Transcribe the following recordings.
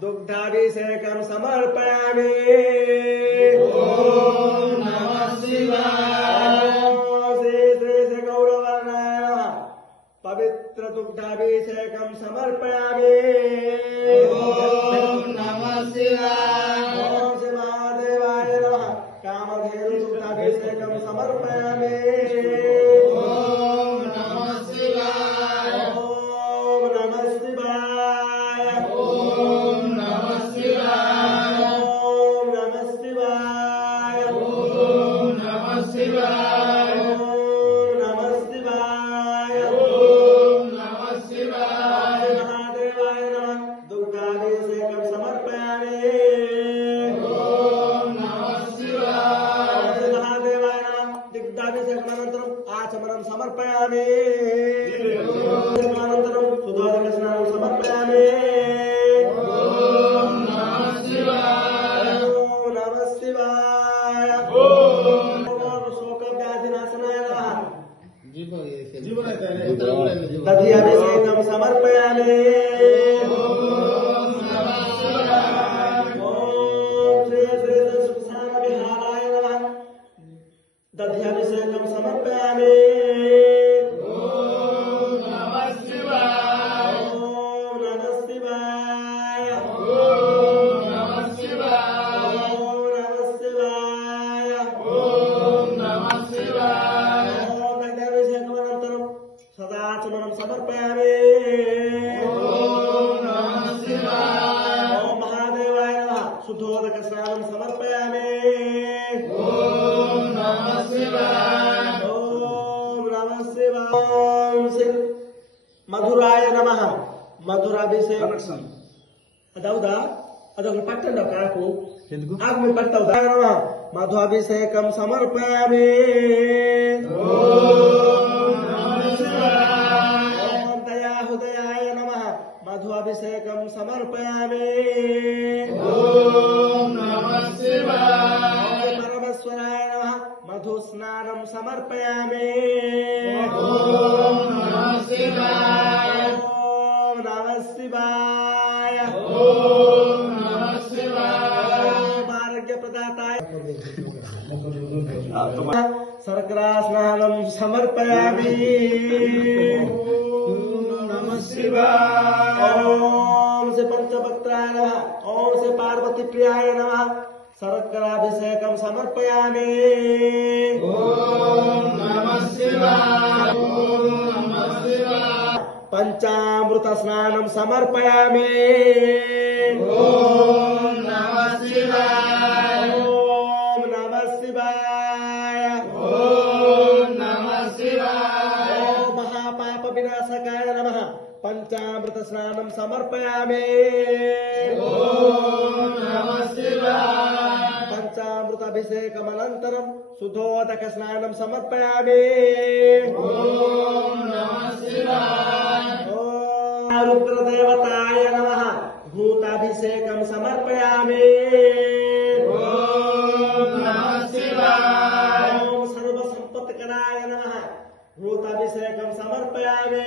दुग्धाभिषेकं समर्पयामि। ओम नमः शिवाय। श्री श्री श्री गौरवर्णाय नमः। पवित्र दुग्धाभिषेकं समर्पयामि। ओम नमः शिवाय। ओम श्री महादेवाय नमः। कामधेनु दुग्धाभिषेकं समर्पयामि। ओम नमः शिवाय। ओम नमः शिवाय। ओम नमः शिवाय। ओम नमः शिवाय। ओम नमः शिवाय। ओम नमः शिवाय। ओम नमः शिवाय। महादेवाय नमः। दुग्धाभिषेकं समर्पयामि। ओम नमः शिवाय। महादेवाय नमः। दुग्धाभिषेकानन्तरम् आचमनं समर्पयामि। अनन्तरं सुधोदकस्नानं समर्पयामि। ओम नमः शिवाय। ओम नमः शिवाय। ओम शोकव्याधिनाशनाय नमः। जीवन दध्याभिषेकं समर्पयामि। ओम नमः शिवाय। ओम श्री श्री सुखसानविहाराय नमः। दध्याभिषेकं समर्पयामि। ओम नमः शिवाय। ओम नमः शिवाय। ओम नमः शिवाय। ओम नमः शिवाय। ओम नमः शिवाय। ओम दध्याभिषेकमनन्तरं सदाचमनं समर्पयामि। ओम नमः शिवाय। ओम महादेवाय नमः। शुद्धोदकस्नानं समर्पयामि। ओम नमः शिवाय। ओम नमः शिवाय। ओम श्री మధురాయ నమః. మధురాభిషేకం అదవుదా అదొక పట్టండి ఒక ఆకు ఆకు మీరు పట్టవుదా నమః. మధురాభిషేకం సమర్పయామి. ఓం నమః శివాయ. ఓం దయాహృదయాయ నమః. మధురాభిషేకం సమర్పయామి. ఓం నమః శివాయ. ఓం పరమేశ్వరాయ నమః. మధుస్నానం సమర్పయామి. ఓం నమః శివాయ. ఓం నమః శివాయ. ఓం నమః శివాయ. ఓం ఆరోగ్యప్రదాతాయ శర్కరా స్నానం సమర్పయామి. ఓం నమః శివాయ. ఓం శ్రీ పంచభక్తాయ నమః. ఓం శ్రీ పార్వతీ ప్రియాయ నమః. శర్కరాభిషేకం సమర్పయామి. ఓం నమః శివాయ. ఓం నమః శివాయ. పంచామృత స్నానం సమర్పయామి. ఓం నమః శివాయ. ఓం నమః శివాయ. ఓం నమః శివాయ. ఓం మహాపాప వినాశకాయ నమః. పంచామృత స్నానం సమర్పయామి. ఓం నమః శివాయ. పంచామృతాభిషేకమనంతరం శుద్ధోదక స్నానం సమర్పయామి. ఓం నమః శివాయ. ఓం రుద్రదేవతాయ నమః. భూతాభిషేకం సమర్పయామి. ఓం నమః శివాయ. ఓం సర్వసంపత్కరాయ నమః. భూతాభిషేకం సమర్పయామి.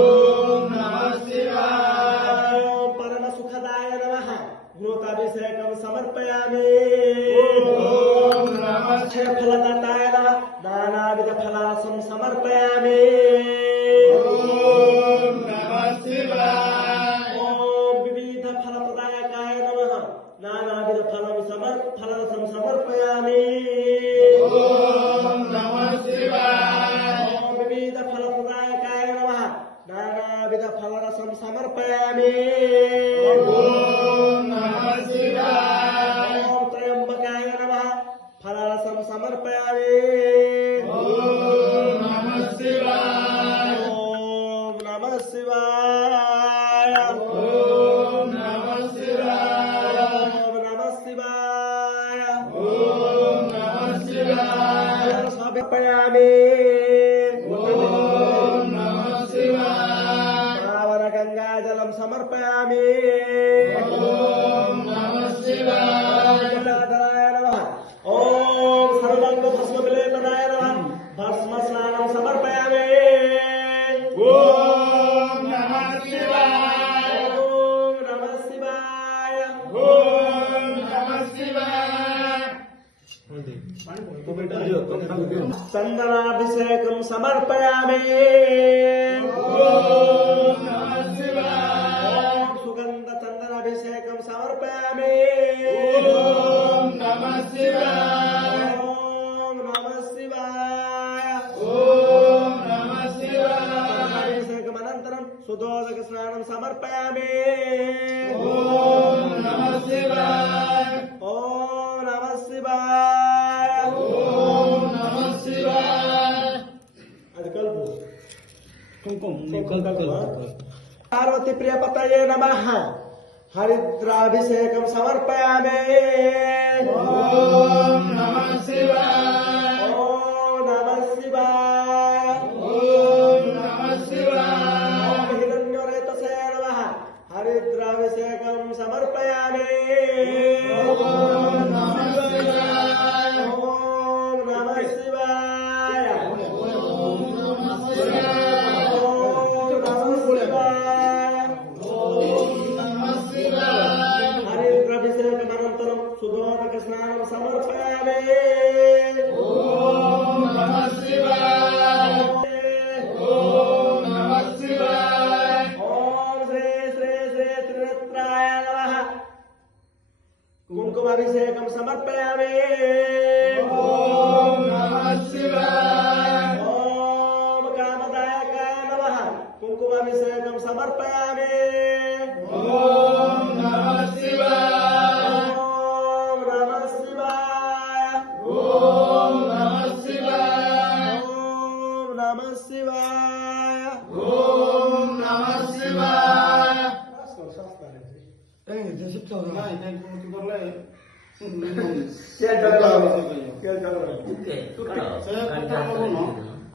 ఓం నమః శివాయ. ఓం పరమసుఖదాయ నమః. భూతాభిషేకం సమర్పయామి. ఓం నమః ఫలదాతాయ నమః. నానావిధ ఫలాసం సమర్పయామి. ఓం నమః శివాయ. ఓం వివిధ ఫలప్రదాయకాయ నమః. నానావిధ ఫలరసం సమర్పయామి. ఓం నమః శివాయ. ఓం వివిధ ఫలప్రదాయకాయ నమః. నానావిధ ఫలరసం సమర్పయామి. ఓం నమః శివాయ. ఓం త్రయంబకాయ నమః. ఫలరసం సమర్పయామి. ఓం నమః శివాయ. ఓం నమః శివాయ. ఓం నమః శివాయ. ఓం నమః శివాయ. ఓం నమః శివాయ. సమర్పయామి. ఓం నమః శివాయ. పావన గంగాజలం సమర్పయామి. ఓం నమః శివాయ. గంగాధరాయ నమః. ఓం సర్వాంగ భస్మ విలేపనాయ నమః. భస్మ స్నానం సమర్పయామి. ఓం నమః శివాయ. ఓం నమః శివాయ. चंदनाभिषेकं समर्पयामि ఓం నమః శివాయ सुगंध चंदनाभिषेकं समर्पयामि ఓం నమః శివాయ ओम नमः शिवाय ఓం నమః శివాయ अभिषेकम् अनन्तरं सुदोदक स्नानं समर्पयामि ఓం నమః శివాయ ओम नमः शिवाय ఓం నమః శివాయ అది కలుపు కుంకుమ पार्वती प्रियपतये नमः हरिद्राभिषेकं समर्पयामि ఓం నమః శివాయ ओम नमः शिवाय ఓం నమః శివాయ ओम हिरण्यरेतसे नमः हरिद्राभिषेकं समर्पयामि ఓం నమః శివాయ ओम नमः शिवाय ఓం నమః శివాయ ओम नमः शिवाय ఓం నమః శివాయ हरिद्राभिषेकम् अनन्तरं सुदोदक स्नानं समर्पयामि ఓం నమః శివాయ ఓం నమః శివాయ ओम श्री श्री श्री त्रिनेत्राय नमः कुङ्कुमाभिषेकं समर्पयामि ఓం నమః శివాయ ओम कामदायकाय नमः कुङ्कुमाभिषेकं समर्पयामि ఓం నమః శివాయ ओम नमः शिवाय ఓం నమః శివాయ ओम नमः शिवाय ఓం నమః శివాయ क्या चल रहा है